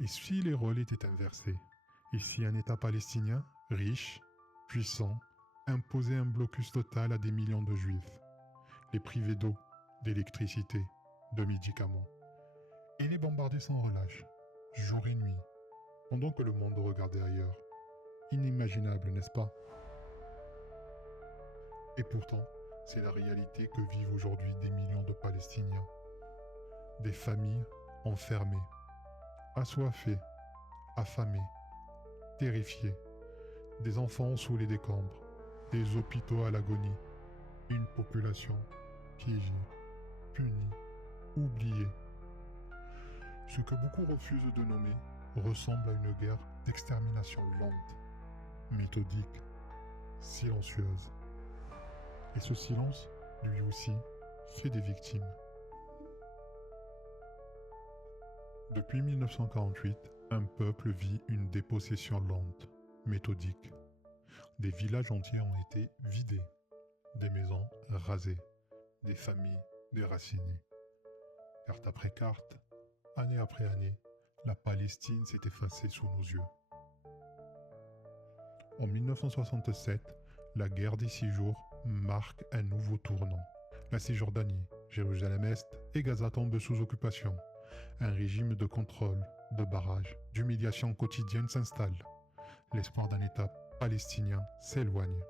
Et si les rôles étaient inversés? Et si un État palestinien, riche, puissant, imposait un blocus total à des millions de juifs, les privait d'eau, d'électricité, de médicaments, et les bombardait sans relâche, jour et nuit, pendant que le monde regardait ailleurs? Inimaginable, n'est-ce pas? Et pourtant, c'est la réalité que vivent aujourd'hui des millions de Palestiniens. Des familles enfermées, assoiffées, affamées, terrifiées, des enfants sous les décombres, des hôpitaux à l'agonie, une population piégée, punie, oubliée. Ce que beaucoup refusent de nommer ressemble à une guerre d'extermination lente, méthodique, silencieuse. Et ce silence, lui aussi, fait des victimes. Depuis 1948, un peuple vit une dépossession lente, méthodique. Des villages entiers ont été vidés, des maisons rasées, des familles déracinées. Carte après carte, année après année, la Palestine s'est effacée sous nos yeux. En 1967, la guerre des 6 jours marque un nouveau tournant. La Cisjordanie, Jérusalem-Est et Gaza tombent sous occupation. Un régime de contrôle, de barrage, d'humiliation quotidienne s'installe. L'espoir d'un État palestinien s'éloigne.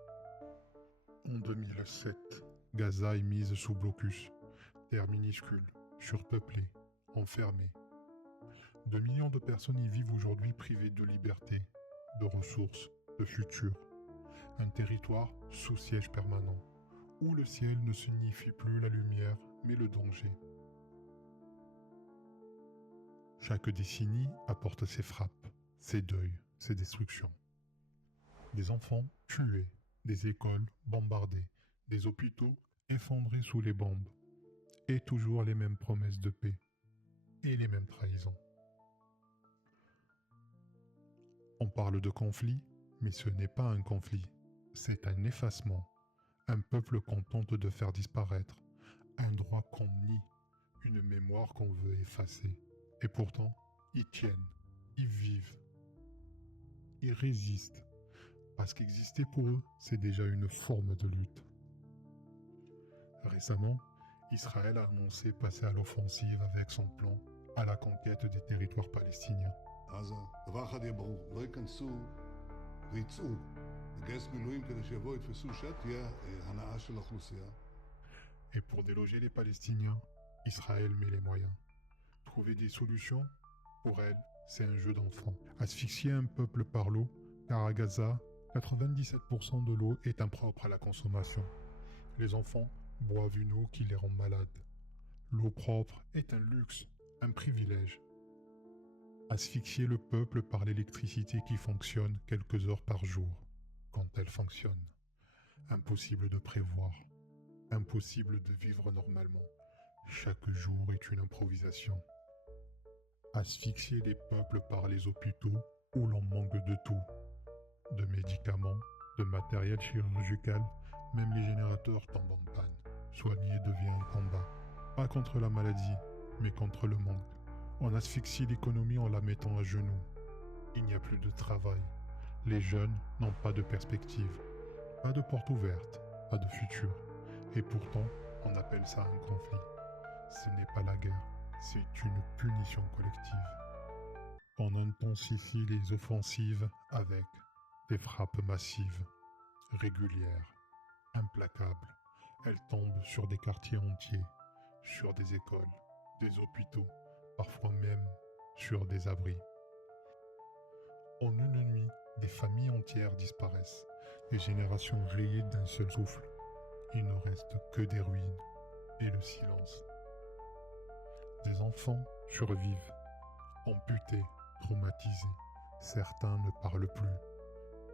En 2007, Gaza est mise sous blocus. Terre minuscule, surpeuplée, enfermée. 2 millions de personnes y vivent aujourd'hui privées de liberté, de ressources, de futur. Un territoire sous siège permanent, où le ciel ne signifie plus la lumière, mais le danger. Chaque décennie apporte ses frappes, ses deuils, ses destructions. Des enfants tués, des écoles bombardées, des hôpitaux effondrés sous les bombes, et toujours les mêmes promesses de paix, et les mêmes trahisons. On parle de conflit, mais ce n'est pas un conflit, c'est un effacement. Un peuple qu'on tente de faire disparaître, un droit qu'on nie, une mémoire qu'on veut effacer. Et pourtant, ils tiennent, ils vivent, ils résistent, parce qu'exister pour eux, c'est déjà une forme de lutte. Récemment, Israël a annoncé passer à l'offensive avec son plan à la conquête des territoires palestiniens. עזה, דבר אחד יהיה ברור, לא ייכנסו ויצאו לגייס מילואים כדי שיבואו יתפסו שאת תהיה הנאה של האוכלוסייה. Et pour déloger les Palestiniens, Israël met les moyens. Trouver des solutions, pour elle, c'est un jeu d'enfant. Asphyxier un peuple par l'eau, car à Gaza, 97% de l'eau est impropre à la consommation. Les enfants boivent une eau qui les rend malades. L'eau propre est un luxe, un privilège. Asphyxier le peuple par l'électricité qui fonctionne quelques heures par jour, quand elle fonctionne. Impossible de prévoir, impossible de vivre normalement. Chaque jour est une improvisation. Asphyxier les peuples par les hôpitaux où l'on manque de tout. De médicaments, de matériel chirurgical, même les générateurs tombent en panne. Soigner devient un combat. Pas contre la maladie, mais contre le manque. On asphyxie l'économie en la mettant à genoux. Il n'y a plus de travail. Les jeunes n'ont pas de perspective. Pas de porte ouverte, pas de futur. Et pourtant, on appelle ça un conflit. Ce n'est pas la guerre, c'est une punition collective. On intensifie les offensives avec des frappes massives, régulières, implacables. Elles tombent sur des quartiers entiers, sur des écoles, des hôpitaux, parfois même sur des abris. En une nuit, des familles entières disparaissent, des générations rayées d'un seul souffle. Il ne reste que des ruines et le silence. Des enfants survivent, amputés, traumatisés. Certains ne parlent plus,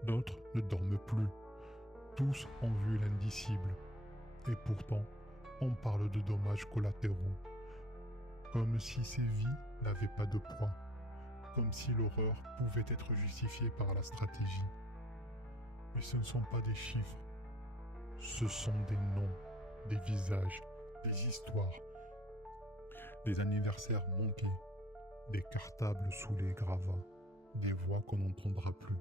d'autres ne dorment plus. Tous ont vu l'indicible. Et pourtant, on parle de dommages collatéraux. Comme si ces vies n'avaient pas de poids. Comme si l'horreur pouvait être justifiée par la stratégie. Mais ce ne sont pas des chiffres. Ce sont des noms, des visages, des histoires. Des anniversaires manqués, des cartables sous les gravats, des voix qu'on n'entendra plus.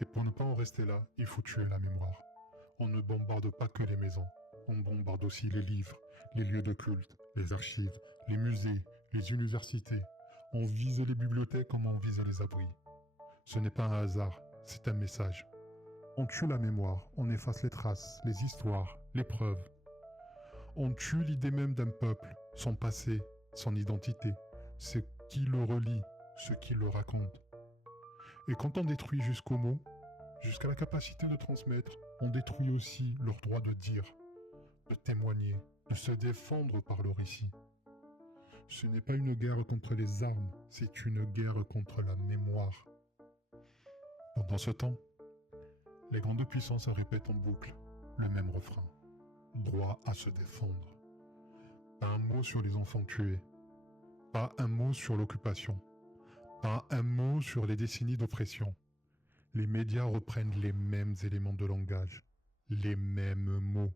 Et pour ne pas en rester là, il faut tuer la mémoire. On ne bombarde pas que les maisons, on bombarde aussi les livres, les lieux de culte, les archives, les musées, les universités. On vise les bibliothèques comme on vise les abris. Ce n'est pas un hasard, c'est un message. On tue la mémoire, on efface les traces, les histoires, les preuves. On tue l'idée même d'un peuple, son passé, son identité, ce qui le relie, ce qui le raconte. Et quand on détruit jusqu'au mot, jusqu'à la capacité de transmettre, on détruit aussi leur droit de dire, de témoigner, de se défendre par le récit. Ce n'est pas une guerre contre les armes, c'est une guerre contre la mémoire. Pendant ce temps, les grandes puissances répètent en boucle le même refrain. Droit à se défendre. Pas un mot sur les enfants tués. Pas un mot sur l'occupation. Pas un mot sur les décennies d'oppression. Les médias reprennent les mêmes éléments de langage, les mêmes mots,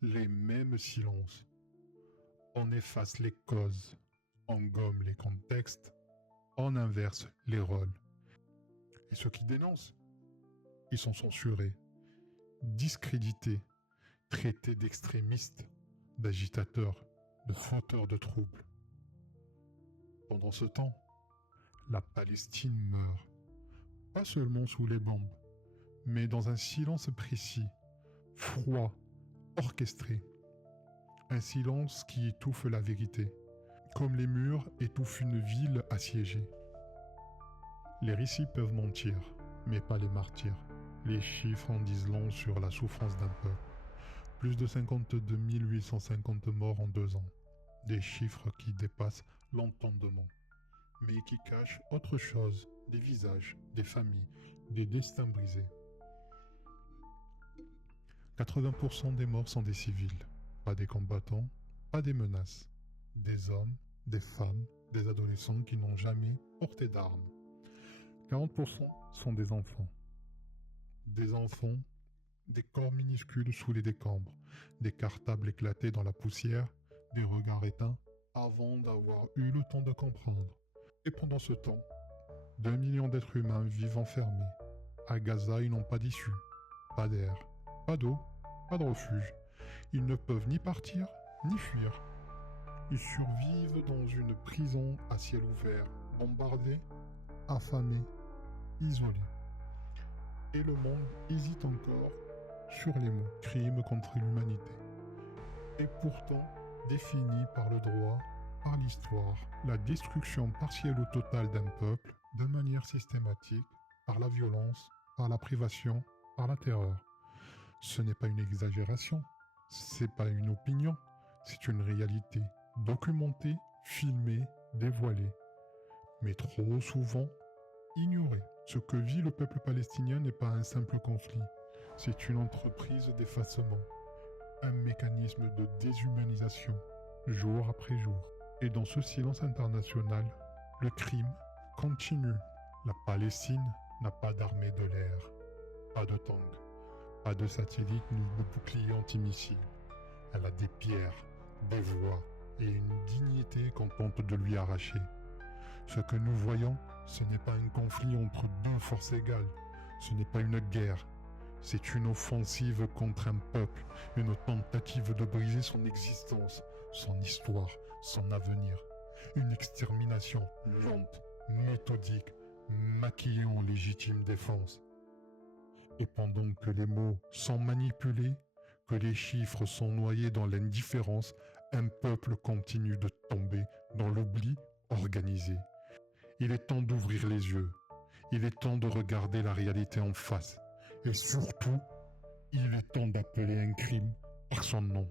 les mêmes silences. On efface les causes, on gomme les contextes, on inverse les rôles. Et ceux qui dénoncent, ils sont censurés, discrédités, traités d'extrémistes, d'agitateurs, de fauteurs de troubles. Pendant ce temps, la Palestine meurt, pas seulement sous les bombes, mais dans un silence précis, froid, orchestré. Un silence qui étouffe la vérité, comme les murs étouffent une ville assiégée. Les récits peuvent mentir, mais pas les martyrs. Les chiffres en disent long sur la souffrance d'un peuple. Plus de 52 850 morts en 2 ans. Des chiffres qui dépassent l'entendement, mais qui cachent autre chose, des visages, des familles, des destins brisés. 80% des morts sont des civils, pas des combattants, pas des menaces. Des hommes, des femmes, des adolescents qui n'ont jamais porté d'armes. 40% sont des enfants. Des enfants, des corps minuscules sous les décombres, des cartables éclatés dans la poussière, des regards éteints avant d'avoir eu le temps de comprendre. Et pendant ce temps, 2 millions d'êtres humains vivent enfermés. À Gaza, ils n'ont pas d'issue, pas d'air, pas d'eau, pas de refuge. Ils ne peuvent ni partir, ni fuir. Ils survivent dans une prison à ciel ouvert, bombardés, affamés, isolés. Et le monde hésite encore sur les mots crime contre l'humanité. Et pourtant, défini par le droit, par l'histoire, la destruction partielle ou totale d'un peuple, de manière systématique, par la violence, par la privation, par la terreur. Ce n'est pas une exagération, c'est pas une opinion, c'est une réalité, documentée, filmée, dévoilée, mais trop souvent ignorée. Ce que vit le peuple palestinien n'est pas un simple conflit, c'est une entreprise d'effacement, un mécanisme de déshumanisation, jour après jour. Et dans ce silence international, le crime continue. La Palestine n'a pas d'armée de l'air, pas de tanks, pas de satellites ni de boucliers antimissiles. Elle a des pierres, des voix et une dignité qu'on tente de lui arracher. Ce que nous voyons, ce n'est pas un conflit entre 2 forces égales, ce n'est pas une guerre, c'est une offensive contre un peuple, une tentative de briser son existence, son histoire, son avenir. Une extermination lente, méthodique, maquillée en légitime défense. Et pendant que les mots sont manipulés, que les chiffres sont noyés dans l'indifférence, un peuple continue de tomber dans l'oubli organisé. Il est temps d'ouvrir les yeux. Il est temps de regarder la réalité en face. Et surtout, il est temps d'appeler un crime par son nom.